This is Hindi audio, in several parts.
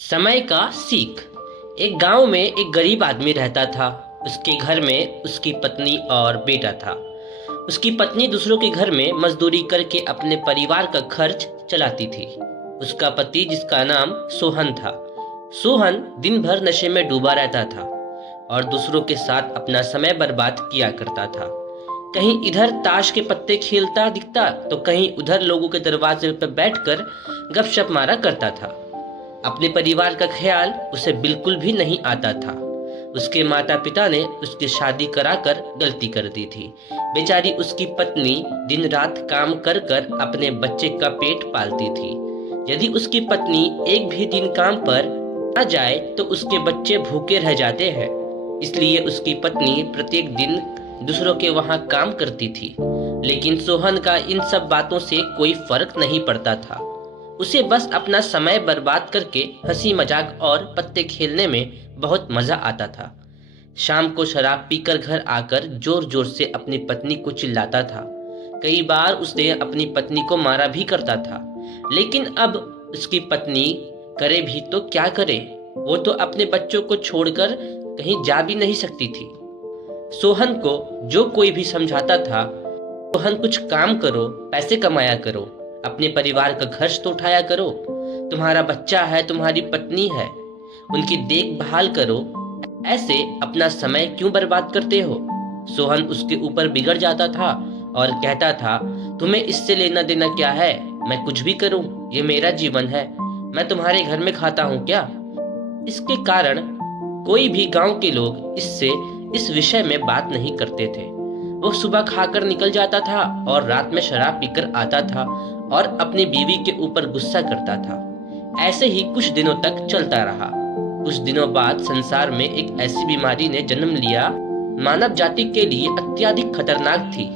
समय का सीख। एक गांव में एक गरीब आदमी रहता था। उसके घर में उसकी पत्नी और बेटा था। उसकी पत्नी दूसरों के घर में मजदूरी करके अपने परिवार का खर्च चलाती थी। उसका पति, जिसका नाम सोहन था, सोहन दिन भर नशे में डूबा रहता था और दूसरों के साथ अपना समय बर्बाद किया करता था। कहीं इधर ताश के पत्ते खेलता दिखता तो कहीं उधर लोगों के दरवाजे पर बैठकर गपशप मारा करता था। अपने परिवार का ख्याल उसे बिल्कुल भी नहीं आता था। उसके माता पिता ने उसकी शादी कराकर गलती कर दी थी। बेचारी उसकी पत्नी दिन रात काम कर कर अपने बच्चे का पेट पालती थी। यदि उसकी पत्नी एक भी दिन काम पर न जाए तो उसके बच्चे भूखे रह जाते हैं। इसलिए उसकी पत्नी प्रत्येक दिन दूसरों के वहां काम करती थी। लेकिन सोहन का इन सब बातों से कोई फर्क नहीं पड़ता था। उसे बस अपना समय बर्बाद करके हंसी मजाक और पत्ते खेलने में बहुत मजा आता था। शाम को शराब पीकर घर आकर जोर जोर से अपनी पत्नी को चिल्लाता था। कई बार उसने अपनी पत्नी को मारा भी करता था। लेकिन अब उसकी पत्नी करे भी तो क्या करे, वो तो अपने बच्चों को छोड़कर कहीं जा भी नहीं सकती थी। सोहन को जो कोई भी समझाता था, सोहन कुछ काम करो, पैसे कमाया करो, अपने परिवार का खर्च तो उठाया करो, तुम्हारा बच्चा है, तुम्हारी पत्नी है, उनकी देखभाल करो, ऐसे अपना समय क्यों बर्बाद करते हो। सोहन उसके ऊपर बिगड़ जाता था और कहता था, तुम्हें इससे लेना देना क्या है, मैं कुछ भी करूं, ये मेरा जीवन है, मैं तुम्हारे घर में खाता हूं क्या। इसके कारण कोई भी गांव के लोग इससे इस विषय में बात नहीं करते थे। वो सुबह खाकर निकल जाता था और रात में शराब पीकर आता था और अपनी बीवी के ऊपर गुस्सा करता था। ऐसे ही कुछ दिनों तक चलता रहा। कुछ दिनों बाद संसार में एक ऐसी बीमारी ने जन्म लिया, मानव जाति के लिए अत्यधिक खतरनाक थी।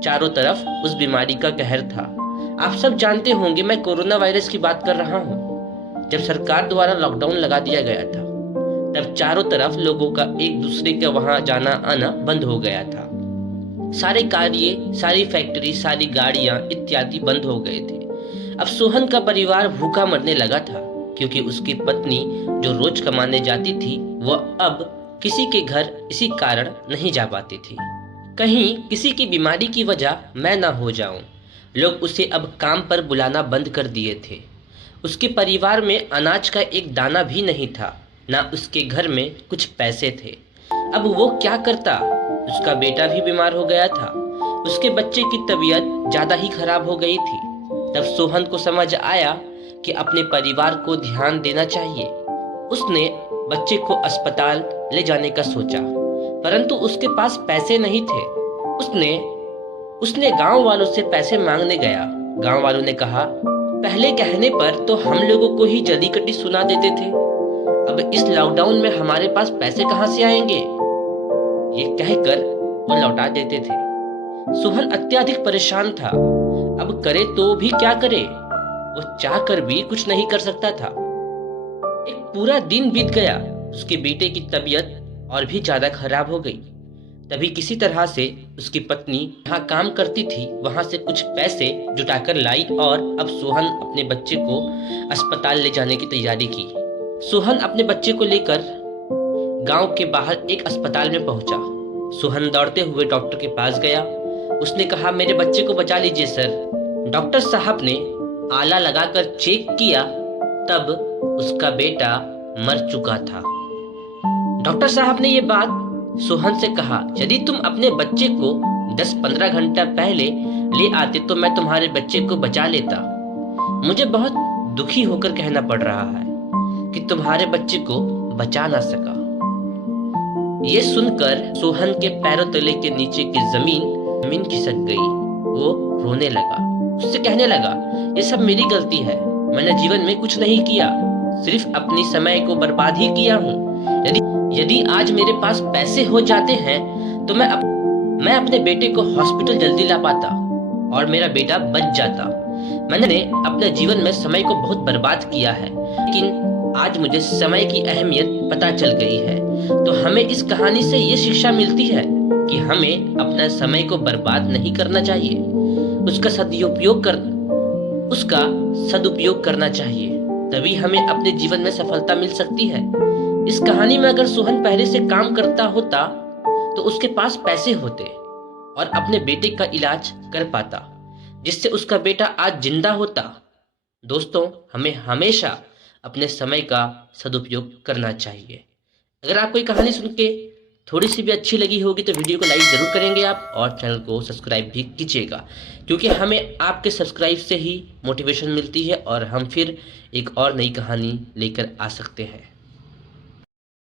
चारों तरफ उस बीमारी का कहर था। आप सब जानते होंगे, मैं कोरोना वायरस की बात कर रहा हूँ। जब सरकार द्वारा लॉकडाउन लगा दिया गया था, तब चारों तरफ लोगों का एक दूसरे के वहां जाना आना बंद हो गया था। सारे कार्य, सारी फैक्ट्री, सारी गाड़ियां इत्यादि बंद हो गए थे। अब सोहन का परिवार भूखा मरने लगा था, क्योंकि उसकी पत्नी जो रोज कमाने जाती थी, वह अब किसी के घर इसी कारण नहीं जा पाती थी। कहीं किसी की बीमारी की वजह मैं ना हो जाऊं। लोग उसे अब काम पर बुलाना बंद कर दिए थे। उसके परिवार में अनाज का एक दाना भी नहीं था, ना उसके घर में कुछ पैसे थे। अब वो क्या करता। उसका बेटा भी बीमार हो गया था। उसके बच्चे की तबीयत ज्यादा ही खराब हो गई थी। तब सोहन को समझ आया कि अपने परिवार को ध्यान देना चाहिए। उसने बच्चे को अस्पताल ले जाने का सोचा, परंतु उसके पास पैसे नहीं थे। उसने उसने गांव वालों से पैसे मांगने गया। गांव वालों ने कहा, पहले कहने पर तो हम लोगों को ही जली कटी सुना देते थे, अब इस लॉकडाउन में हमारे पास पैसे कहां से आएंगे। ये कहकर वो लौटा देते थे। सोहन अत्यधिक परेशान था। अब करे तो भी क्या करे, वो चाह कर भी कुछ नहीं कर सकता था। एक पूरा दिन बीत गया। उसके बेटे की तबीयत और भी ज्यादा खराब हो गई। तभी किसी तरह से उसकी पत्नी जहाँ काम करती थी, वहां से कुछ पैसे जुटाकर लाई और अब सोहन अपने बच्चे को अस्पताल ले जाने की तैयारी की। सोहन अपने बच्चे को लेकर गांव के बाहर एक अस्पताल में पहुंचा। सोहन दौड़ते हुए डॉक्टर के पास गया। उसने कहा, मेरे बच्चे को बचा लीजिए सर। डॉक्टर साहब ने आला लगाकर चेक किया, तब उसका बेटा मर चुका था। डॉक्टर साहब ने ये बात सोहन से कहा, यदि तुम अपने बच्चे को 10-15 घंटा पहले ले आते तो मैं तुम्हारे बच्चे को बचा लेता। मुझे बहुत दुखी होकर कहना पड़ रहा है कि तुम्हारे बच्चे को बचा ना सका। ये सुनकर सोहन के पैरों तले के नीचे की जमीन खिसक गई। वो रोने लगा। उससे कहने लगा, ये सब मेरी गलती है, मैंने जीवन में कुछ नहीं किया, सिर्फ अपनी समय को बर्बाद ही किया हूँ। यदि आज मेरे पास पैसे हो जाते हैं तो मैं अपने बेटे को हॉस्पिटल जल्दी ला पाता और मेरा बेटा बच जाता। मैंने अपने जीवन में समय को बहुत बर्बाद किया है, लेकिन आज मुझे समय की अहमियत पता चल गई है। तो हमें इस कहानी से ये शिक्षा मिलती है कि हमें अपना समय को बर्बाद नहीं करना चाहिए, उसका सदुपयोग करना चाहिए, तभी हमें अपने जीवन में सफलता मिल सकती है। इस कहानी में अगर सोहन पहले से काम करता होता तो उसके पास पैसे होते और अपने बेटे का इलाज कर पाता, जिससे उसका बेटा आज जिंदा होता। दोस्तों, हमें हमेशा अपने समय का सदुपयोग करना चाहिए। अगर आपको ये कहानी सुन के थोड़ी सी भी अच्छी लगी होगी तो वीडियो को लाइक ज़रूर करेंगे आप, और चैनल को सब्सक्राइब भी कीजिएगा, क्योंकि हमें आपके सब्सक्राइब से ही मोटिवेशन मिलती है और हम फिर एक और नई कहानी लेकर आ सकते हैं।